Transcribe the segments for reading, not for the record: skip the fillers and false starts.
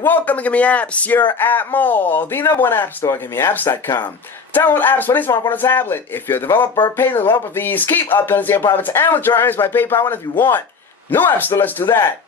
welcome to GiveMeApps, your app mall, the #1 app store, GiveMeApps.com. Download apps for any smartphone or tablet. If you're a developer, pay the developer fees, keep up to your profits, and withdraw earnings by PayPal and if you want. New apps, so let's do that.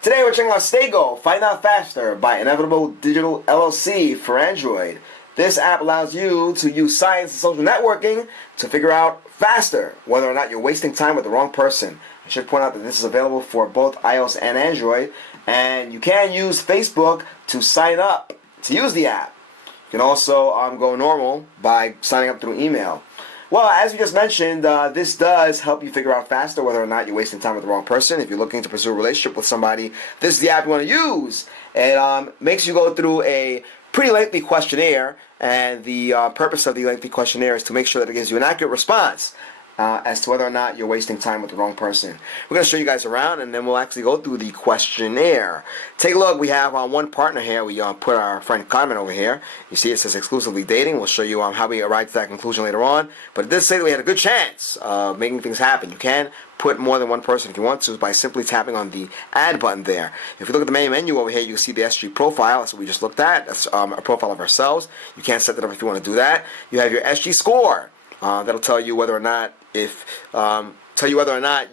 Today we're checking out StayGo, Find Out Faster by Inevitable Digital LLC for Android. This app allows you to use science and social networking to figure out faster whether or not you're wasting time with the wrong person. I should point out that this is available for both iOS and Android, and you can use Facebook to sign up to use the app. You can also go normal by signing up through email. Well, as we just mentioned, this does help you figure out faster whether or not you're wasting time with the wrong person. If you're looking to pursue a relationship with somebody, this is the app you want to use. It makes you go through a pretty lengthy questionnaire, and the purpose of the lengthy questionnaire is to make sure that it gives you an accurate response as to whether or not you're wasting time with the wrong person. We're going to show you guys around, and then we'll actually go through the questionnaire. Take a look. We have one partner here. We put our friend Carmen over here. You see it says exclusively dating. We'll show you how we arrived to that conclusion later on. But it did say that we had a good chance of making things happen. You can put more than one person if you want to by simply tapping on the add button there. If you look at the main menu over here, you can see the SG profile. That's what we just looked at. That's a profile of ourselves. You can set that up if you want to do that. You have your SG score. That'll tell you whether or not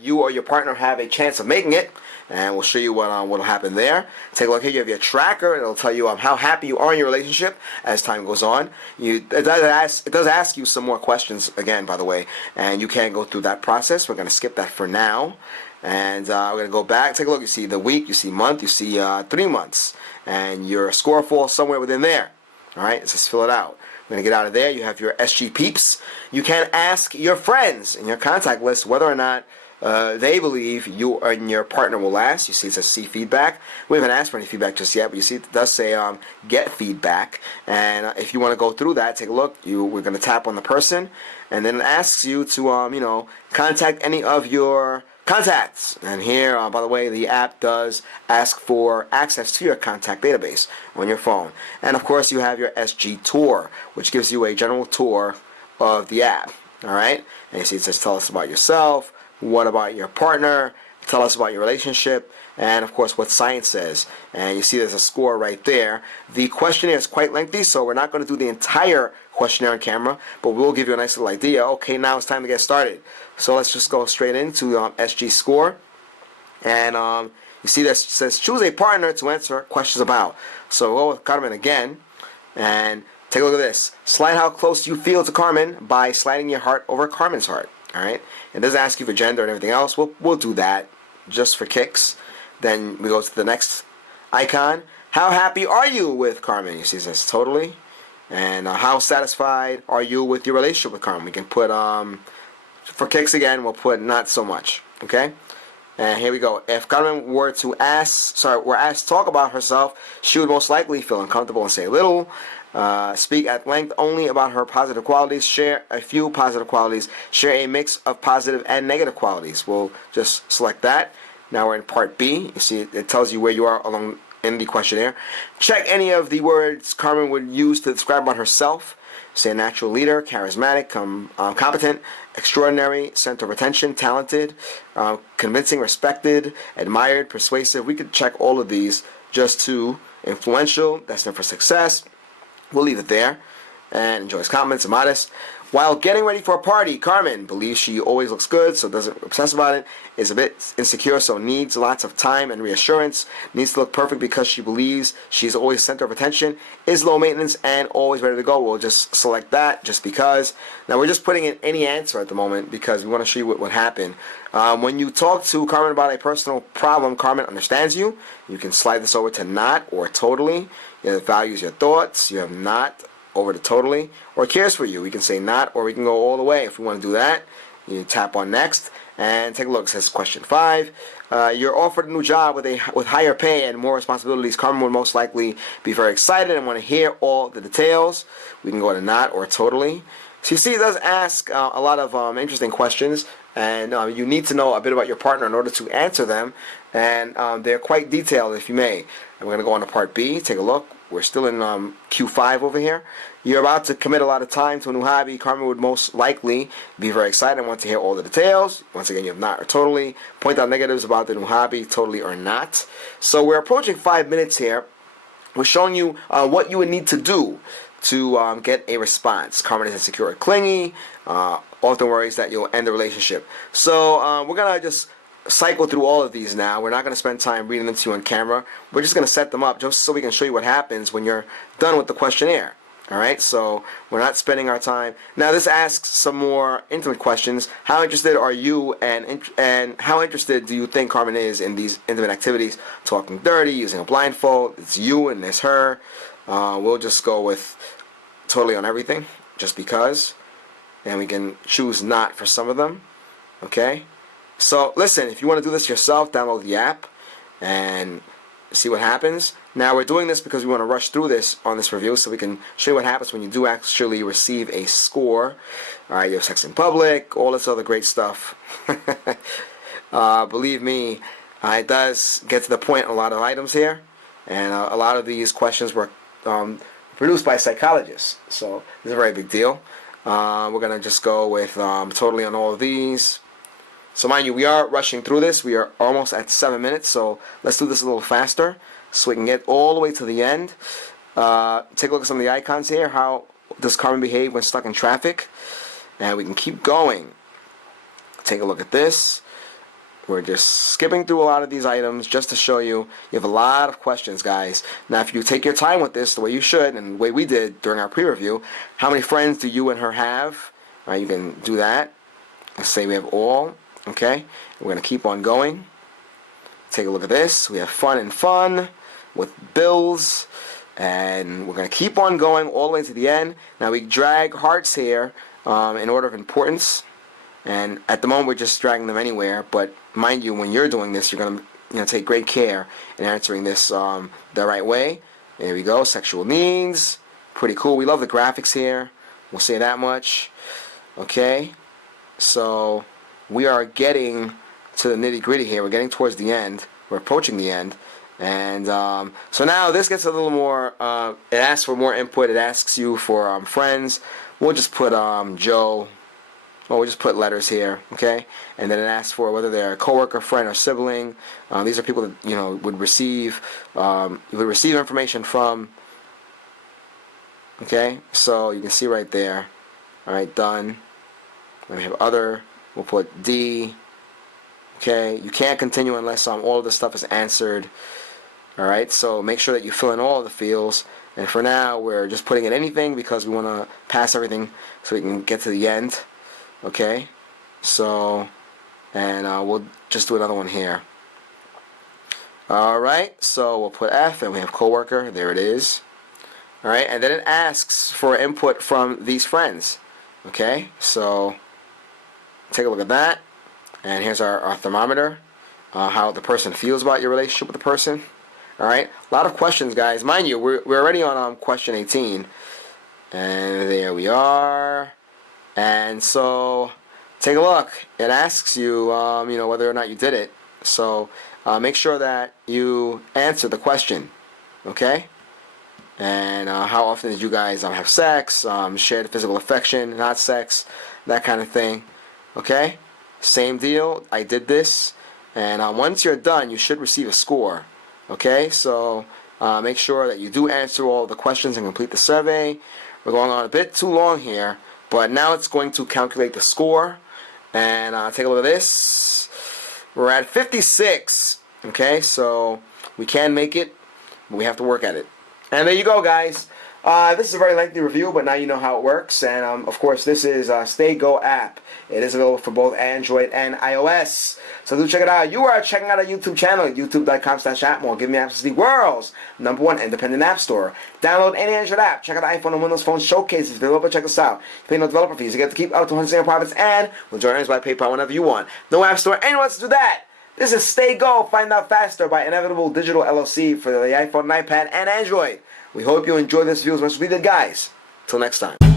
you or your partner have a chance of making it, and we'll show you what'll happen there. Take a look here. You have your tracker. It'll tell you how happy you are in your relationship as time goes on. It does ask you some more questions again, by the way, and you can go through that process. We're going to skip that for now, and we're going to go back. Take a look. You see the week, you see month, you see 3 months, and your score falls somewhere within there. All right, let's just fill it out. We're going to get out of there. You have your SG peeps. You can ask your friends in your contact list whether or not they believe you and your partner will last. You see it says see feedback. We haven't asked for any feedback just yet, but you see it does say get feedback. And if you want to go through that, take a look. We're going to tap on the person, and then it asks you to contact any of your contacts. And here, by the way, the app does ask for access to your contact database on your phone. And of course, you have your SG tour, which gives you a general tour of the app. All right, and you see it says tell us about yourself, what about your partner, tell us about your relationship, and of course what science says. And you see there's a score right there. The questionnaire is quite lengthy, so we're not going to do the entire questionnaire on camera, but we'll give you a nice little idea. Okay, now it's time to get started. So let's just go straight into SG score. And you see this says choose a partner to answer questions about. So we'll go with Carmen again, and take a look at this. Slide how close you feel to Carmen by sliding your heart over Carmen's heart. All right. It does ask you for gender and everything else. We'll do that just for kicks. Then we go to the next icon. How happy are you with Carmen? You see it says totally. And how satisfied are you with your relationship with Carmen? We can put for kicks again. We'll put not so much. Okay. And here we go. If Carmen were asked to talk about herself, she would most likely feel uncomfortable and say little. Speak at length only about her positive qualities. Share a few positive qualities. Share a mix of positive and negative qualities. We'll just select that. Now we're in part B. You see it tells you where you are along in the questionnaire. Check any of the words Carmen would use to describe about herself. Say natural leader, charismatic, competent, extraordinary, center of attention, talented, convincing, respected, admired, persuasive. We could check all of these just to influential, destined for success. We'll leave it there. And enjoys compliments and modest. While getting ready for a party, Carmen believes she always looks good, so doesn't obsess about it. Is a bit insecure, so needs lots of time and reassurance. Needs to look perfect because she believes she's always center of attention. Is low maintenance and always ready to go. We'll just select that just because. Now we're just putting in any answer at the moment because we want to show you what happened. When you talk to Carmen about a personal problem, Carmen understands you. You can slide this over to not or totally. It values your thoughts. You have not over to totally, or cares for you. We can say not, or we can go all the way. If we want to do that, you tap on next and take a look. It says question 5. You're offered a new job with higher pay and more responsibilities. Carmen would most likely be very excited and want to hear all the details. We can go to not or totally. So you see, it does ask a lot of interesting questions, and you need to know a bit about your partner in order to answer them, and they're quite detailed, if you may. And we're going to go on to part B. Take a look. We're still in Q5 over here. You're about to commit a lot of time to a new hobby. Carmen would most likely be very excited and want to hear all the details. Once again, you have not or totally. Point out negatives about the new hobby, totally or not. So we're approaching 5 minutes here. we're showing you what you would need to do to get a response. Carmen is insecure or clingy. Often worries that you'll end the relationship. So we're going to just cycle through all of these now. We're not going to spend time reading them to you on camera. We're just going to set them up just so we can show you what happens when you're done with the questionnaire. Alright, so we're not spending our time. Now this asks some more intimate questions. How interested are you and how interested do you think Carmen is in these intimate activities? Talking dirty, using a blindfold, it's you and it's her. We'll just go with totally on everything, just because. And we can choose not for some of them. Okay? So listen, if you want to do this yourself, download the app and see what happens. Now we're doing this because we want to rush through this on this review so we can show you what happens when you do actually receive a score. Alright, you have sex in public, all this other great stuff. Believe me, it does get to the point in a lot of items here, and a lot of these questions were produced by psychologists, so it's a very big deal. We're going to just go with totally on all of these. So mind you, we are rushing through this. We are almost at 7 minutes, so let's do this a little faster so we can get all the way to the end. Take a look at some of the icons here. How does Carmen behave when stuck in traffic? And we can keep going. Take a look at this. We're just skipping through a lot of these items just to show you. You have a lot of questions, guys. Now, if you take your time with this the way you should and the way we did during our pre-review, how many friends do you and her have? You can do that. Let's say we have all. Okay, we're going to keep on going. Take a look at this. We have fun and fun with bills, and we're going to keep on going all the way to the end. Now we drag hearts here in order of importance, and at the moment we're just dragging them anywhere, but mind you, when you're doing this, you're going to take great care in answering this the right way. There we go. Sexual needs. Pretty cool. We love the graphics here. We'll say that much. Okay, so we are getting to the nitty-gritty here. We're getting towards the end. We're approaching the end. And so now this gets a little more, it asks for more input. It asks you for friends. We'll just put Joe. Well, we'll just put letters here, okay? And then it asks for whether they're a coworker, friend, or sibling. These are people that would receive information from. Okay, so you can see right there. All right, done. Then we have other. We'll put D. Okay, you can't continue unless all of this stuff is answered. Alright, so make sure that you fill in all of the fields. And for now, we're just putting in anything because we want to pass everything so we can get to the end. Okay, so, and we'll just do another one here. Alright, so we'll put F and we have coworker. There it is. Alright, and then it asks for input from these friends. Okay, so take a look at that, and here's our thermometer, how the person feels about your relationship with the person. Alright, a lot of questions, guys. Mind you, we're already on question 18, and there we are. And so take a look. It asks you, whether or not you did it. So make sure that you answer the question. Okay, and how often did you guys have sex, shared physical affection, not sex, that kind of thing. Okay, same deal. I did this, and once you're done, you should receive a score. Okay, so make sure that you do answer all the questions and complete the survey. We're going on a bit too long here, but now it's going to calculate the score. And take a look at this. We're at 56. Okay, so we can make it, but we have to work at it. And there you go, guys. This is a very lengthy review, but now you know how it works. And of course, this is StayGo app. It is available for both Android and iOS. So do check it out. You are checking out our YouTube channel at youtube.com/appmore. GiveMeApps is the world's #1 independent app store. Download any Android app. Check out the iPhone and Windows Phone showcases. Developer, check us out. You pay no developer fees. You get to keep up to 100% profits, and we'll join earnings by PayPal whenever you want. No app store. Anyone wants to do that? This is StayGo. Find out faster by Inevitable Digital LLC for the iPhone, iPad, and Android. We hope you enjoyed this review as much as we did, guys. Till next time.